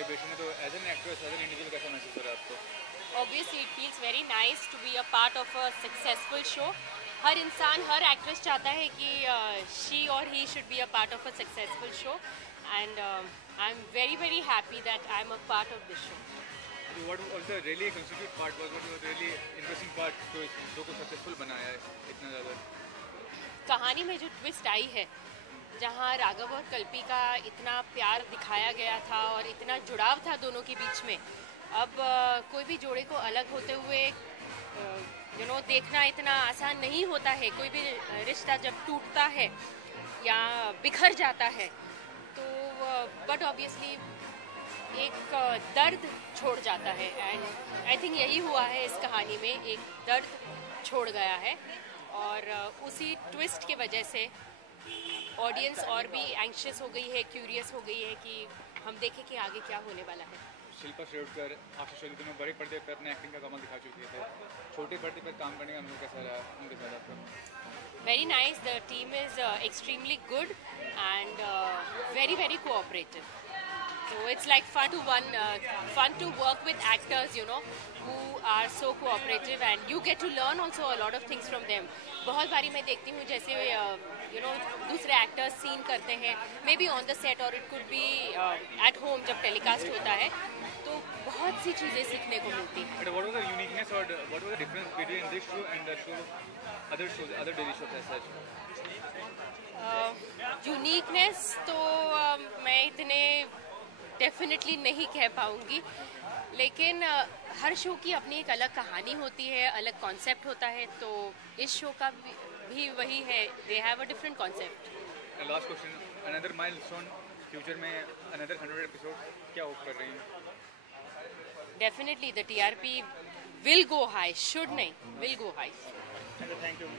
Celebration है, तो as an actress, as an individual कैसा महसूस हो रहा है आपको? Obviously, it feels very nice to be a part of a successful show. हर इंसान, हर एक्ट्रेस चाहता है कि she or he should be a part of a successful show, and I'm very happy that I'm a part of this show. What was the really constitute part? What was the really interesting part जो इस show को successful बनाया है इतना ज़्यादा? कहानी में जो ट्विस्ट आई है, जहाँ राघव और कल्पी का इतना प्यार दिखाया गया था और इतना जुड़ाव था दोनों के बीच में, अब कोई भी जोड़े को अलग होते हुए देखना इतना आसान नहीं होता है। कोई भी रिश्ता जब टूटता है या बिखर जाता है तो बट ऑब्वियसली एक दर्द छोड़ जाता है, एंड आई थिंक यही हुआ है इस कहानी में, एक दर्द छोड़ गया है और उसी ट्विस्ट की वजह से ऑडियंस और भी एंग्शियस हो गई है, क्यूरियस हो गई है कि हम देखें कि आगे क्या होने वाला है। शिल्पा शेरकर आशीष चौधरी दोनों बड़े पर्दे पर अपने एक्टिंग का कमाल दिखा चुकी थे, छोटे पर्दे पर काम करने का अनुभव कैसा रहा उनके साथ आपका? Very nice. The team is extremely good and very cooperative. So it's like fun to work with actors, who are so cooperative, and you get to learn also a lot of things from them. बहुत बारी मैं देखती हूँ जैसे दूसरे actors scene करते हैं, may be on the set और it could be at home जब टेलीकास्ट होता है, तो बहुत सी चीज़ें सीखने को मिलती हैं। But what was the uniqueness or what was the difference between this show and the show, other daily shows as such? Uniqueness तो मैं इतने डेफिनेटली नहीं कह पाऊँगी, लेकिन हर शो की अपनी एक अलग कहानी होती है, अलग कॉन्सेप्ट होता है, तो इस शो का भी वही है, they have a different concept. Last question, another milestone, future में अनदर 100 एपिसोड क्या होप कर रही हैं? Definitely the TRP will go high, should नहीं, will go high. Thank you.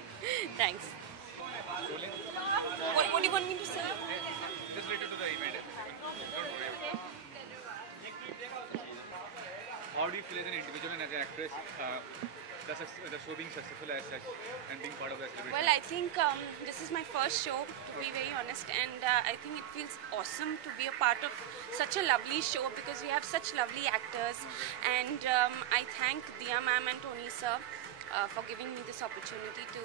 Thanks. What do you want me to say? Just related to the event. Don't worry. How do you feel as an individual and as an actress, the show being successful as such and being part of the celebration? Well, I think this is my first show, to be very honest, and I think it feels awesome to be a part of such a lovely show because we have such lovely actors, and I thank Diya ma'am and Tony sir for giving me this opportunity to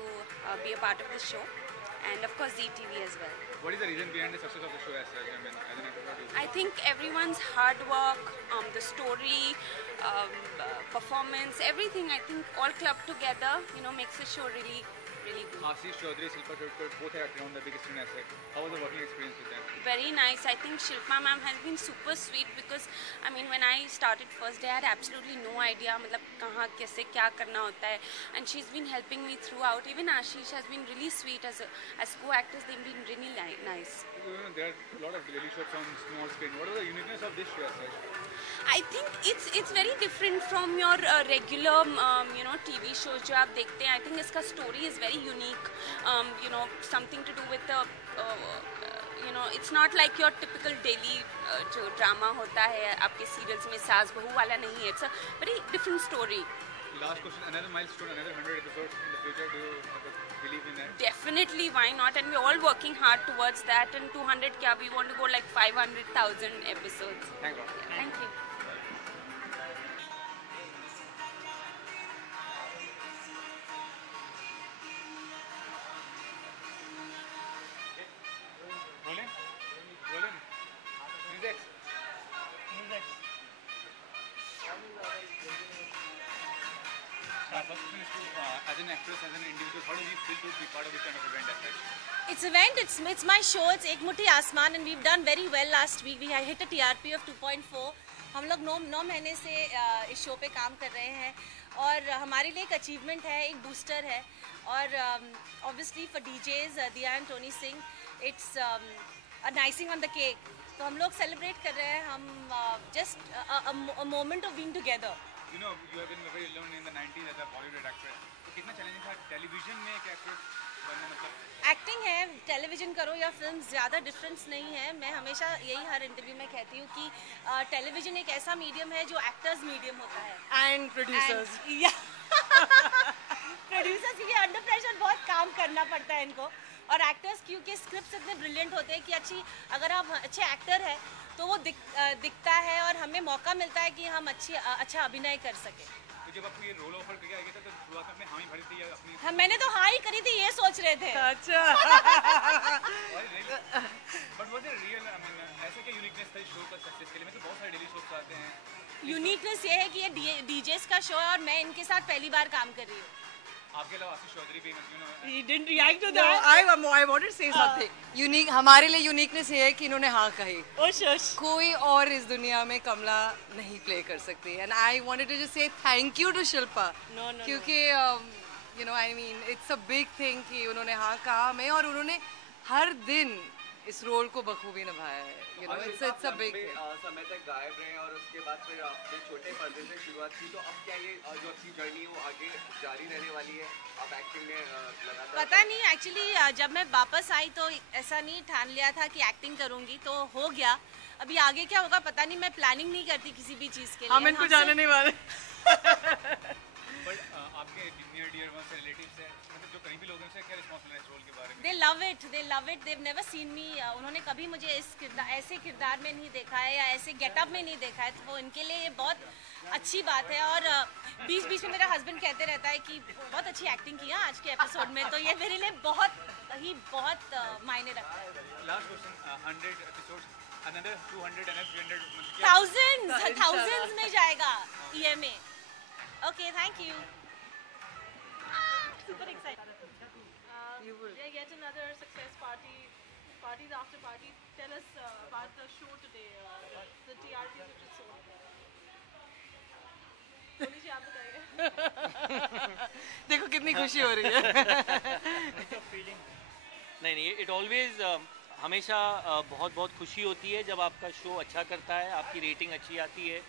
be a part of this show, and of course ZTV as well. What is the reason behind the success of the show as such? I mean, as an actor, I think everyone's hard work, the story, performance, everything, I think all clubbed together, makes the show really good. Ashish Chaudhary, Shilpa Shekhar, both have acted on the biggest screen as such. How was the working experience with them? Very nice. I think Shilpa ma'am has been super sweet because I mean when I started first day I had absolutely no idea मतलब कहाँ कैसे क्या करना होता है, and she's been helping me throughout. Even Ashish has been really sweet as co-actors. They've been really nice. There are a lot of daily shows on small screen. What was the uniqueness of this show as such? I think it's very different from your regular TV shows जो आप देखते हैं. I think इसका story is very unique. Something to do with the it's not like your typical daily जो drama होता है आपके serials में सास बहू वाला नहीं है. It's a very different story. Last question, another milestone, another 100 episodes in the future. Do you believe in that? Definitely, why not? And we're all working hard towards that. And 200 kya, we want to go like 500,000 episodes. Thank you. Thank you. Rolling. Music. First question is as an actress, as an individual, how do you feel to be part of this kind of event as such? It's my show. It's Ek Muthi Asman, and we've done very well last week. We hit a TRP of 2.4. हम लोग 9 महीने से इस show पे काम कर रहे हैं और हमारे लिए एक अचीवमेंट है, एक बूस्टर है और ऑब्वियसली फॉर DJs दिया and Tony Singh it's a icing on the cake. तो हम लोग सेलिब्रेट कर रहे हैं, हम just a moment of being together. You know, you have been very known in the 90s as a Bollywood actress. तो कितना चैलेंजिंग था टेलीविजन में एक एक्ट्रेस बनना? मतलब एक्टिंग है, टेलीविज़न करो या फिल्म, ज़्यादा डिफरेंस नहीं है. मैं हमेशा यही हर इंटरव्यू में कहती हूँ कि टेलीविज़न एक ऐसा मीडियम है जो एक्टर्स मीडियम होता है. एंड प्रोड्यूसर्स प्रोड्यूसर्स ये अंडर प्रेशर बहुत काम करना पड़ता है इनको, और एक्टर्स क्योंकि स्क्रिप्ट्स इतने ब्रिलियंट होते हैं कि अगर आप अच्छे एक्टर हैं तो वो दिखता है और हमें मौका मिलता है कि हम अच्छा अभिनय कर सकें। तो जब आपको ये रोल ऑफर किया गया था तो शुरुआत में आपने हाँ ही भरी थी या अपनी? हाँ, मैंने तो हाँ ही करी थी, ये सोच रहे थे। अच्छा। बट वो रियल आई मीन ऐसा क्या यूनिकनेस था इस शो का सक्सेस के लिए? मतलब बहुत सारे डेली शोज आते हैं। यूनिकनेस ये है कि ये डीजेस का शो है और मैं इनके साथ पहली बार काम कर रही हूँ। आपके अलावा आशीष चौधरी भी He didn't react to No, that. I wanted to say something. Unique हमारे लिए यूनिकनेस ये है कि इन्होंने हाँ कही। Ush, ush. कोई और इस दुनिया में कमला नहीं प्ले कर सकती। And I wanted to just say thank you to Shilpa. No, no, क्योंकि you know I mean it's a big thing कि उन्होंने हाँ कहा हमें और उन्होंने हर दिन इस रोल को बखूबी निभाया है। You know it's a big thing. समय तक गायब रहे और उसके बाद फिर आपने छोटे पर्दे से शुरुआत की, तो अब क्या ये जो आपकी जर्नी है वो आगे जारी रहने वाली है? आप एक्टिंग में लगातार? पता नहीं, एक्चुअली जब मैं वापस आई तो ऐसा नहीं ठान लिया था कि एक्टिंग करूंगी, तो हो गया। अभी आगे क्या होगा पता नहीं, मैं प्लानिंग नहीं करती किसी भी चीज़ के लिए। हम इनको जाने नहीं वाले। बट आपके नियर डियर वंस रिलेटिव्स से मतलब जो करीबी लोग हैं उनसे क्या रिस्पॉन्स मिला इस रोल के बारे में? दे love it, they've never seen me। उन्होंने कभी मुझे ऐसे किरदार में नहीं देखा है या ऐसे गेटअप में नहीं देखा है, तो वो इनके लिए ये बहुत अच्छी बात है। और बीच बीच में मेरा हस्बैंड कहते रहता है कि बहुत अच्छी एक्टिंग की आज के एपिसोड में, तो ये मेरे लिए बहुत मायने रखता है। Last question, 100 episodes, another 200 and 300 मतलब thousands में जाएगा EMA। Okay, thank you. Super excited। Yeah, yet another success parties after party. Tell us about the show today, the TRPs which is sold. बोलिए जी, आप बताइए। देखो कितनी खुशी हो रही है। नहीं इट ऑलवेज हमेशा बहुत बहुत खुशी होती है जब आपका शो अच्छा करता है, आपकी रेटिंग अच्छी आती है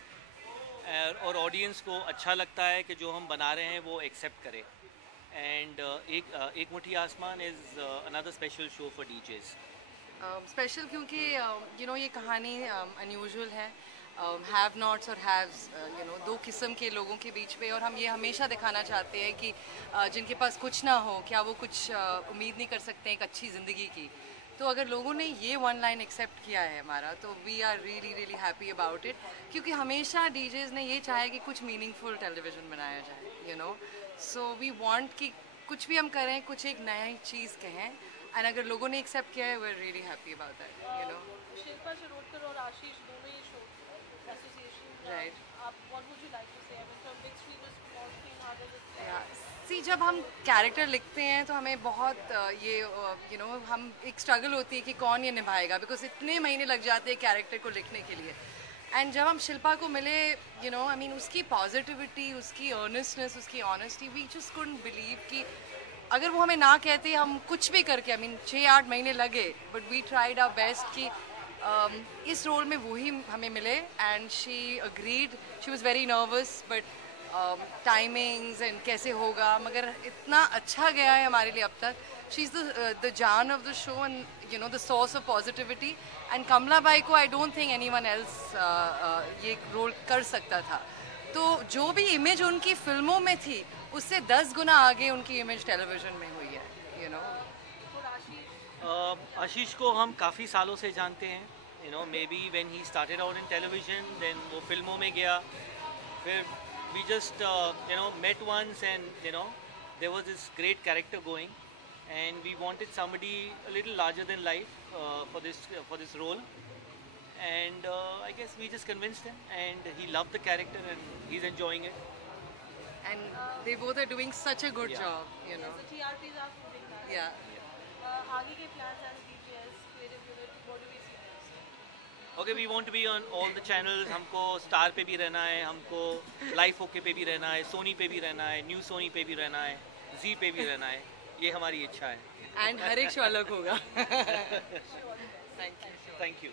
और ऑडियंस को अच्छा लगता है कि जो हम बना रहे हैं वो एक्सेप्ट करे। एंड एक मुट्ठी आसमान is another special show for DJs. Special क्योंकि यू नो ये कहानी अनयूजुअल है। हैव नॉट्स और हैव्स यू नो दो किस्म के लोगों के बीच में, और हम ये हमेशा दिखाना चाहते हैं कि जिनके पास कुछ ना हो क्या वो कुछ उम्मीद नहीं कर सकते एक अच्छी ज़िंदगी की। तो अगर लोगों ने ये वन लाइन एक्सेप्ट किया है हमारा, तो we are really happy about it, क्योंकि हमेशा डीजेस ने ये चाहे कि कुछ मीनिंगफुल टेलीविज़न बनाया जाए, you know. So we want कि कुछ भी हम करें कुछ एक नई चीज़ कहें, एंड अगर लोगों ने एक्सेप्ट किया है we are really happy about that, you know. Shilpa Shirodkar और आशीष दोनों ही शो एसोसिएशन, Right. आप what would you like to say? I mean from big screen to small screen, how does it? See जब हम कैरेक्टर लिखते हैं तो हमें बहुत यू नो हम एक स्ट्रगल होती है कि कौन ये निभाएगा, बिकॉज इतने महीने लग जाते हैं कैरेक्टर को लिखने के लिए। एंड जब हम शिल्पा को मिले, यू नो आई मीन उसकी पॉजिटिविटी, उसकी अर्नेस्टनेस, उसकी honesty, we just couldn't believe कि अगर वो हमें ना कहते हम कुछ भी करके, आई मीन 6-8 महीने लगे, but we tried our best कि इस रोल में वही हमें मिले। And she agreed, she was very nervous, but timings and कैसे होगा, मगर इतना अच्छा गया है हमारे लिए अब तक। शी इज़ द जान of the show and you know the source of positivity. And Kamla bai को I don't think anyone else ये रोल कर सकता था। तो जो भी इमेज उनकी फिल्मों में थी उससे 10 गुना आगे उनकी इमेज टेलीविज़न में हुई है, यू नो। आशीष को हम काफ़ी सालों से जानते हैं, you know, maybe when he started out in television, then वो फिल्मों में गया, फिर we just you know met once, and you know there was this great character going, and we wanted somebody a little larger than life for this role, and I guess we just convinced him, and he loved the character and he's enjoying it. And they both are doing such a good Yeah. job, you know. The TRPs are moving that. Yeah. आगे के plans as DJs, creative unit, what do we see next? Okay, we want to be on all the channels. हमको star पे भी रहना है, हमको life okay पे भी रहना है, सोनी पे भी रहना है, न्यू सोनी पे भी रहना है, जी पे भी रहना है, ये हमारी इच्छा है। And हर एक शो अलग होगा। Thank you.